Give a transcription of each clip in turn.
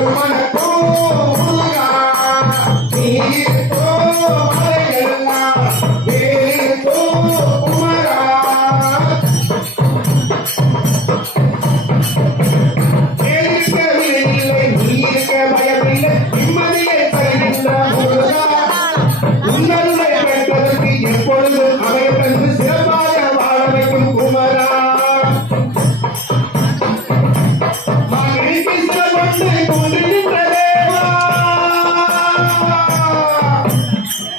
அருமணக்கும் முருகா நீ இருக்கும் மலையெல்லாம் வேலிருக்கும் குமரா கேட்கவில்லை நீ இருக்க பயமில்லை நிம்மதியை தருகின்ற முருகா உன்னுடைய பெற்றதற்கு எப்பொழுது அமையப்பென்று சிறப்பாக வாழ வைக்கும் குமரா மகிழ்ச்சி சிறப்பட்டு கொண்டிருக்கின்ற தேவா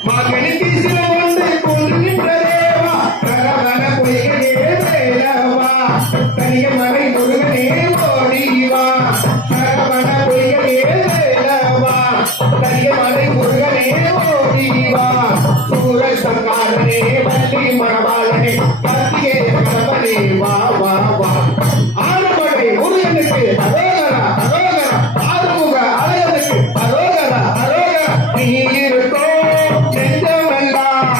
மகிழ்ச்சி சிறப்பட்டு கொண்டிருக்கின்ற தேவா கரவன பொய்களே வேலவா கனியமலை முருகனே ஓடிவா கரவன பொய்களே வேலவா கனியமலை முருகனே ஓடிவா சூரல் சங்காரனே வள்ளி மணவாளனே கத்தியே கணவனே வா வா வா ஆறுபடை முருகனுக்கு அரோகரா அரோகரா ஆறுமுக அழகனுக்கு அரோகரா அரோகரா நீ இருக்கோ நெஞ்சமெல்லாம்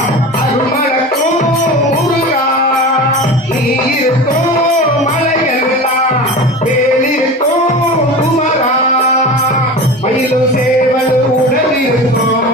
அருமணக்கும் முருகா நீ இருக்கோ மலையெல்லாம் வேலிருக்கோ குமரா மயிலும் சேவலும் உடலிருக்கும்